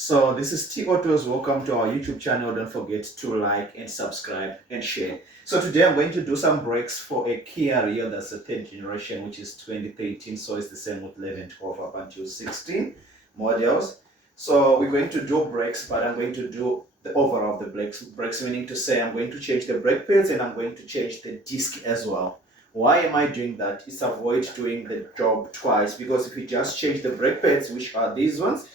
So this is T Autos. Welcome to our YouTube channel. Don't forget to like and subscribe and share. So today I'm going to do some brakes for a Kia Rio that's a third generation, which is 2013. So it's the same with 11, 12 up until 16 models. So we're going to do brakes, but I'm going to do the overall of the brakes. Brakes meaning to say I'm going to change the brake pads and I'm going to change the disc as well. Why am I doing that? It's avoid doing the job twice, because if you just change the brake pads, which are these ones,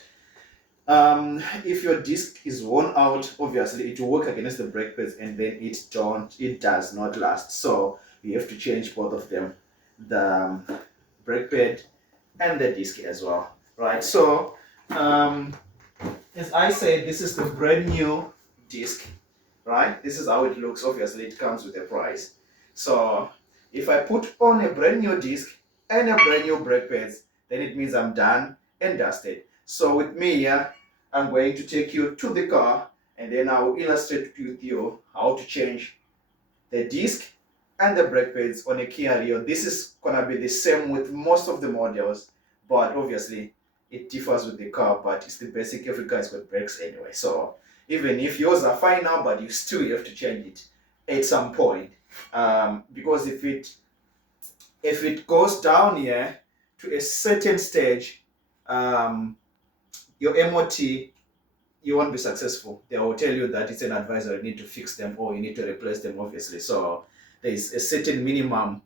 if your disc is worn out, obviously it will work against the brake pads and then it does not last. So you have to change both of them, the brake pad and the disc as well, right? So as I said, this is the brand new disc, right? This is how it looks. Obviously it comes with a price. So if I put on a brand new disc and a brand new brake pads, then it means I'm done and dusted. So with me here, I'm going to take you to the car and then I will illustrate with you how to change the disc and the brake pads on a Kia Rio. This is gonna be the same with most of the models, but obviously it differs with the car, but it's the basic. Every car has got brakes anyway. So even if yours are fine now, but you still have to change it at some point. Because if it goes down here to a certain stage, um, your MOT, you won't be successful. They will tell you that it's an advisor, you need to fix them or you need to replace them, obviously. So there is a certain minimum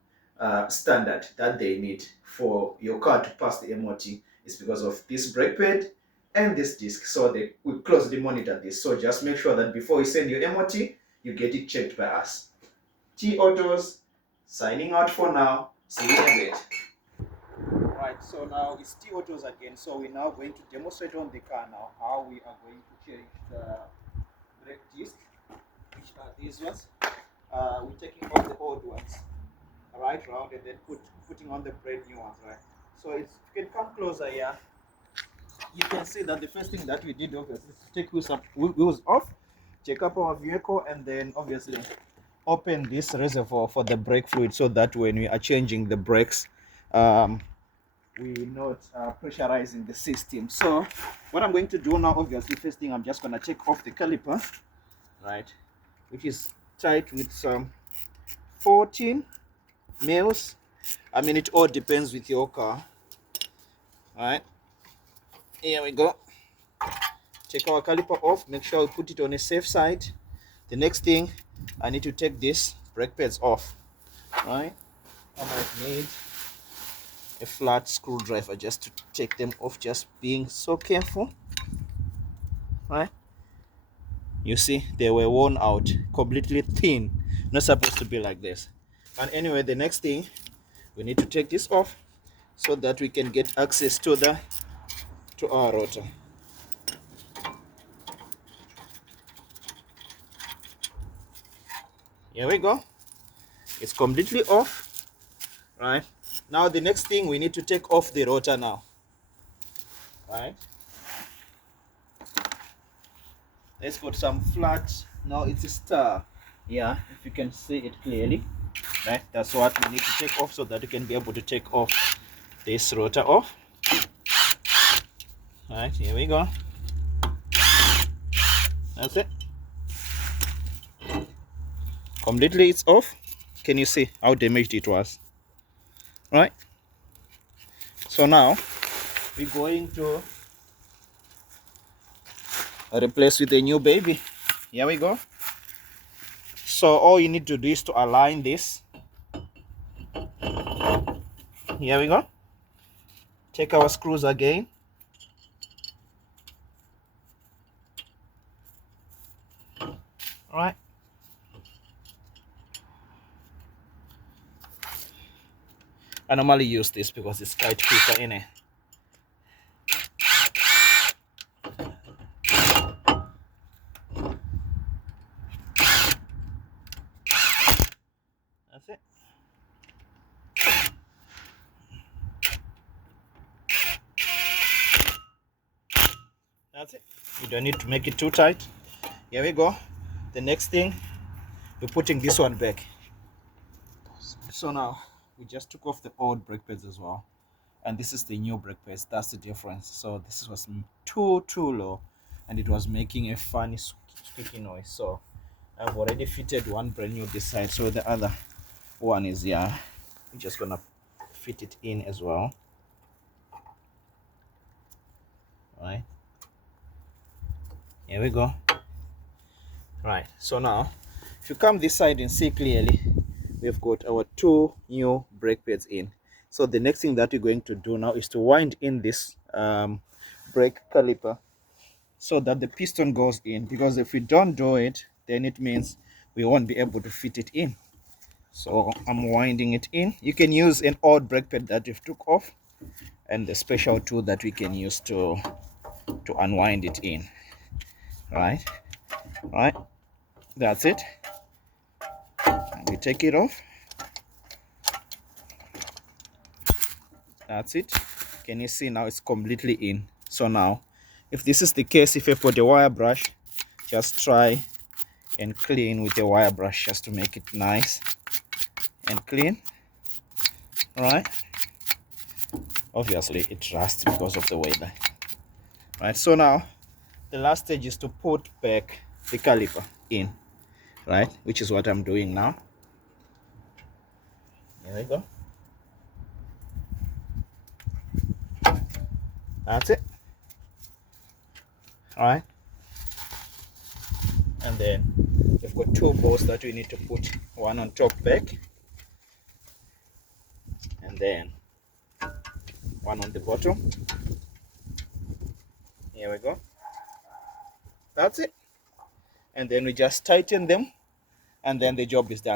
standard that they need for your car to pass the MOT. It's because of this brake pad and this disc. So they will closely monitor this. So just make sure that before you send your MOT, you get it checked by us. T Autos signing out for now. See you in a bit. Right, so now it's T Autos again. So we're now going to demonstrate on the car now how we are going to change the brake disc, which are these ones. We're taking off the old ones, right round, and then putting on the brand new ones, right? So it's, you can come closer here. You can see that the first thing that we did obviously is to take wheels off, check up our vehicle, and then obviously open this reservoir for the brake fluid, so that when we are changing the brakes, um, we're not pressurizing the system. So what I'm going to do now, obviously first thing, I'm just going to take off the caliper, right, which is tight with some 14 mils. I mean, it all depends with your car. All right, here we go. Take our caliper off, make sure we put it on a safe side. The next thing, I need to take this brake pads off, right? I might need a flat screwdriver just to take them off, just being so careful, right? You see, they were worn out, completely thin, not supposed to be like this. And anyway, the next thing, we need to take this off so that we can get access to our rotor. Here we go. It's completely off, right? Now the next thing, we need to take off the rotor now, right? Let's put some flat. Now it's a star. Yeah, if you can see it clearly, right? That's what we need to take off so that you can be able to take off this rotor off. All right, here we go. That's it. Completely it's off. Can you see how damaged it was? Right? So now we're going to replace with a new baby. Here we go. So all you need to do is to align this. Here we go. Take our screws again. All right. I normally use this because it's quite quicker in it. That's it. That's it. You don't need to make it too tight. Here we go. The next thing, we're putting this one back. So now we just took off the old brake pads as well, and this is the new brake pads. That's the difference. So this was too low. and it was making a funny squeaky noise. So I've already fitted one brand new this side, so the other one is here. I'm just gonna fit it in as well. Right, here we go. Right, so now if you come this side and see clearly, we've got our two new brake pads in. So the next thing that we're going to do now is to wind in this brake caliper so that the piston goes in, because if we don't do it, then it means we won't be able to fit it in. So I'm winding it in. You can use an old brake pad that you've took off, and the special tool that we can use to unwind it in. Right, that's it. And we take it off. That's it. Can you see now it's completely in? So now, if this is the case, if I put a wire brush, just try and clean with a wire brush just to make it nice and clean. Right, obviously it rusts because of the weather. Right, so now the last stage is to put back the caliper in, right, which is what I'm doing now. There we go. That's it. All right, and then we've got two bolts that we need to put, one on top back and then one on the bottom. Here we go. That's it. And then we just tighten them, and then the job is done.